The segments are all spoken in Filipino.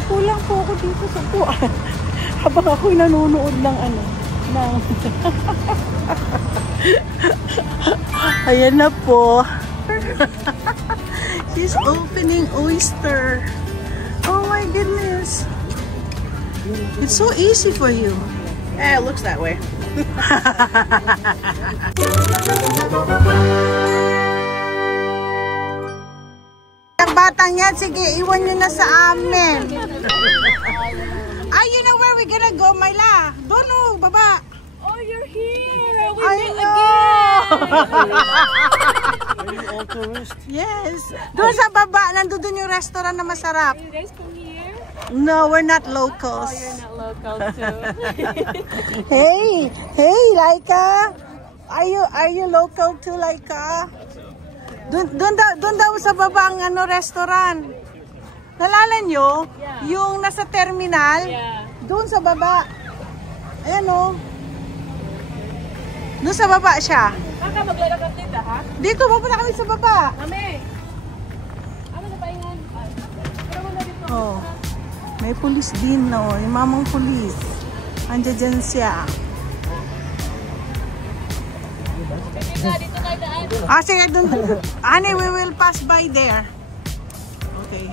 Upo lang po ako dito sa upuan. Habang ako'y nanonood ng ano. Ng... Ayan na po. She's opening oyster. Oh my goodness. It's so easy for you. Yeah, it looks that way. Ang batang yan, sige, iwan nyo na sa amin. You know where we're gonna go, Myla? Doon, baba. Oh, you're here. We I meet know. again. Yes. Doon sa baba, nandun yung restaurant na masarap. You guys from here? No, we're not locals. Oh, you're not local too. Hey, Laika. Are you local too, Laika? Doon daw sa baba ang ano, restaurant. Nalala nyo? Yeah. Yung nasa terminal? Yeah. Doon sa baba. Ayan o. Doon sa baba siya. Kaka, maglalakad dito, ha? Dito, pupunta kami sa baba. Mami! Ano na paingan? Pero mo na dito. Oh. May pulis din, no? Yung mamang pulis. Andiyan dyan siya. Dito tayo daan. Sige, doon. Honey, we will pass by there. Okay.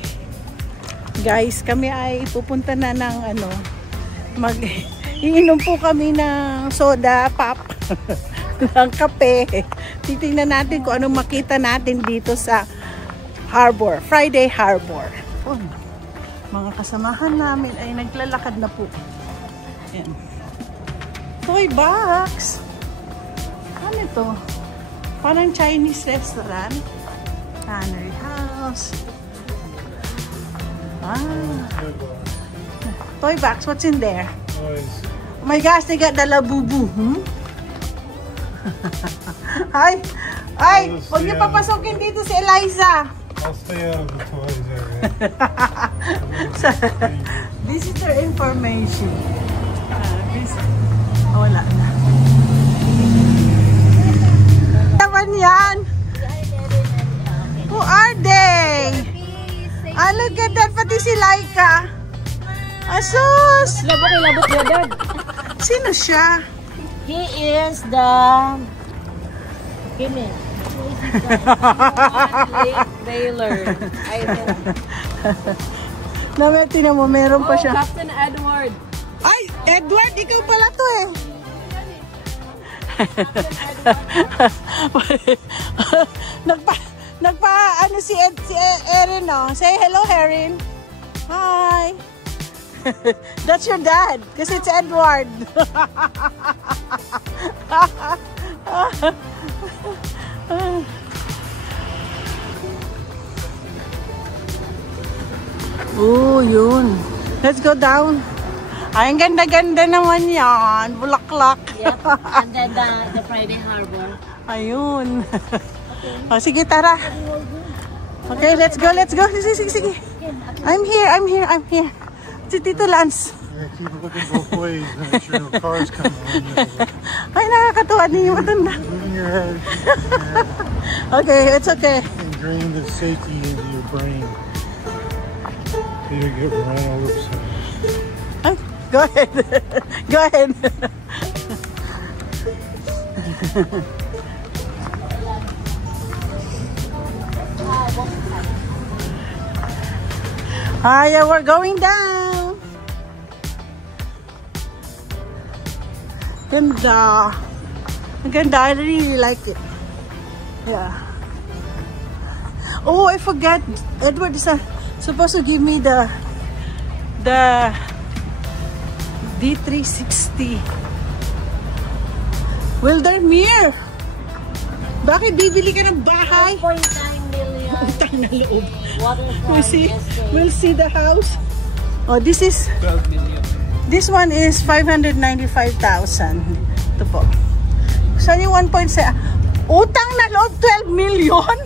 Guys, kami ay pupunta na ng ano, iinom po kami ng soda pop, ng kape. Titingnan natin kung anong makita natin dito sa Harbor, Friday Harbor. Oh, mga kasamahan namin ay naglalakad na po. Ayan. Toy box. Ano ito? Parang Chinese restaurant. Tannery House. Toy box, what's in there? Oh my gosh, they got the labubu. Ay, huwag niyo papasokin dito si Eliza. I'll stay out of the toys area. Visitor information. Wala na. Naman yan. Who are they? Look at that, pati si Laika. Asus! Labot niya, Dad. Sino siya? He is the... Gimme. Lake Baylor. Tinan mo, meron pa siya. Captain Edward. Ay, Edward, ikaw pala to eh. Ano si Erin, no? Say hello, Erin. Hi. That's your dad, because it's Edward. Oh, yun. Let's go down. Ay, ang ganda-ganda naman yan. Bulaklak. Yep. And then the Friday Harbor. Ayun. Okay. Sige, tara. Okay, let's go. Sige. I'm here. Si Tito Lance. Yeah, keep looking both ways. Make sure no cars come on. Ay, nakakatuwa din yung matanda. Moving your head. Okay, it's okay. Ingrain the safety into your brain. So you get run over something. Ay, go ahead. Go ahead. Hi, we're going down. Ganda. Ang ganda. I really like it. Yeah. Oh, I forgot. Edward is supposed to give me the D360. Wildermere. Bakit bibili ka ng bahay? 1.9 million. Utang na loob. Waterfront. We'll see the house. Oh, this is 12 million. this one is 595,000. Ito po. Saan yung 1.7? Utang na loob 12 million?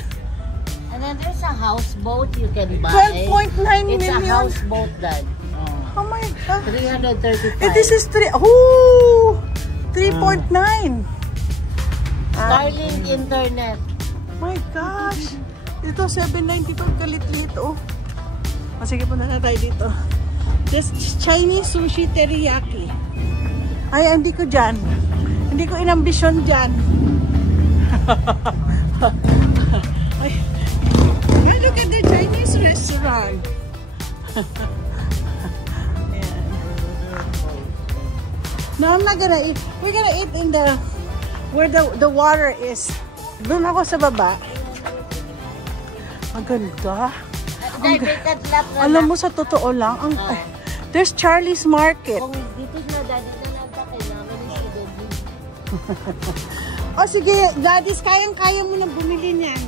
And then there's a houseboat you can buy. 12.9 million. It's a houseboat, Dad. Oh my God. 335. This is 3.9. Starlink Internet. My gosh. Ito 795 kalit-lit oh. Sige, punta na tayo dito. This Chinese sushi teriyaki. Ay, hindi ko dyan. Hindi ko inambisyon dyan. Ay, look at the Chinese restaurant. Ayan. No, I'm not gonna eat. We're gonna eat in the where the water is. Doon ako sa baba. Ang ganda. Alam mo, sa totoo lang, there's Charlie's Market. Kung dito na dito na kailangan ni si Daddy. O sige, Gladys, kayang-kaya mo na bumili niyan.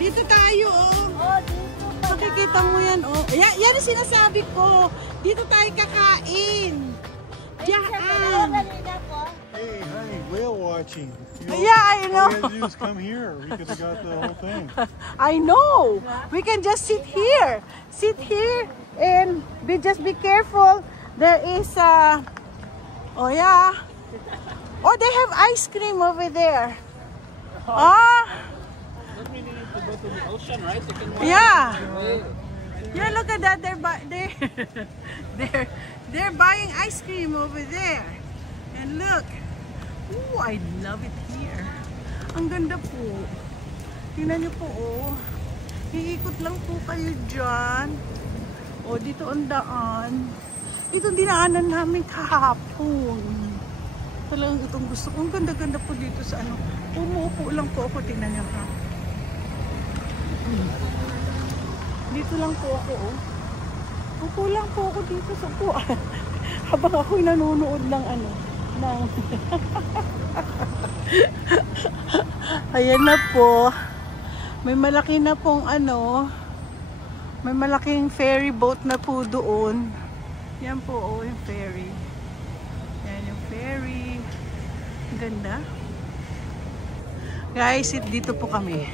Dito tayo, oh. Oh, dito pa. Makikita mo yan, oh. Yan ang sinasabi ko. Dito tayo kakain. Diyan. Hey, honey, whale watching. Yeah, I know. All you had to do is come here. We could have got the whole thing. I know. We can just sit here. Sit here and just be careful. There is oh yeah. Oh, they have ice cream over there. Ah. Yeah. Yeah, look at that. They're buying ice cream over there. And look. Ooh, I love it here. Ang ganda po. Tingnan niyo po, oh. Iikot lang po kayo dyan. Oh, dito ang daan. Ito dinaanan namin kahapon. Talagang itong gusto ko. Ang ganda-ganda po dito sa ano. Umuupo lang po ako. Tingnan niyo ha. Dito lang po ako, oh. Upo lang po ako dito sa upuan. Habang ako'y nanonood ng ano. Ayan na po. May malaki na pong ano. May malaking ferry boat na po doon. Yan po, oh, yung ferry. Yan yung ferry. Ganda. Guys, dito po kami.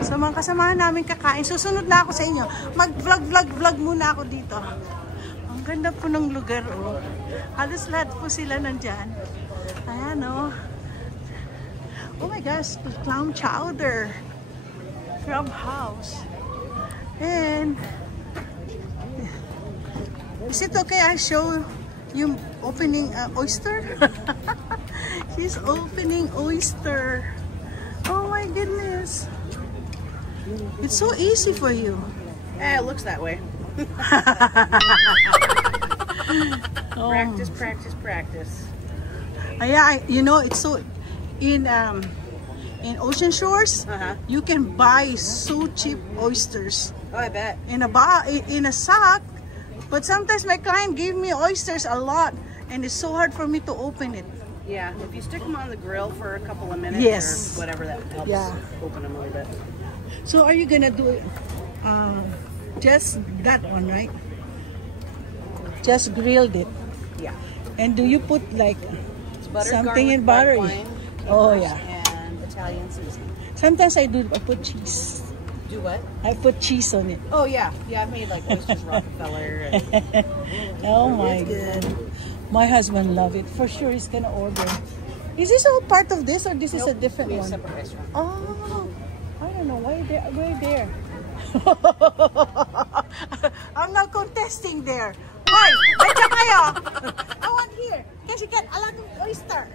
So mga kasamahan namin kakain. Susunod na ako sa inyo. Mag-vlog muna ako dito. Ang ganda po ng lugar, oh. Halos lahat po sila nandyan. Ayan, oh. Oh my gosh, clam chowder. Crab house. And is it okay I show you opening oyster? She's opening oyster. Oh my goodness. It's so easy for you. It looks that way. Practice, practice, practice. Yeah, you know, it's so in Ocean Shores, you can buy so cheap oysters. Oh, I bet. In a sack, but sometimes my client gave me oysters a lot, and it's so hard for me to open it. Yeah, if you stick them on the grill for a couple of minutes Yes. or whatever, that helps open them a little bit. So are you gonna do just that one, right? Just grilled it. Yeah. And do you put like Butter, something garlic, in butter? red wine, Oh capers, yeah. and Italian seasoning. Sometimes I put cheese. Do what? I put cheese on it. Oh yeah, yeah. I've made like oysters Rockefeller. And Oh my god. My husband love it. For sure he's gonna order. Is this all part of this or this is a different we have one? separate restaurant. Oh, I don't know. Why there? I'm not contesting there. Hoy, medyo kayo. I want here. Kasi get a lot of oyster.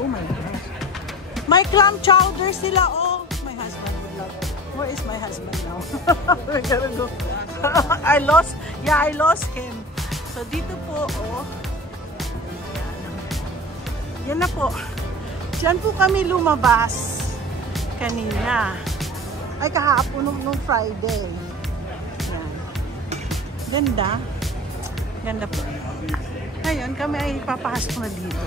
Oh my gosh. My clam chowder sila. Oh, my husband would love it. Where is my husband now? We're gonna go. I lost him. So dito po, oh. Yan na po. Diyan po kami lumabas kanina. Ay, kahapon nung Friday. Yan. Ganda. Ganda po. Ngayon, kami ay papasok na dito.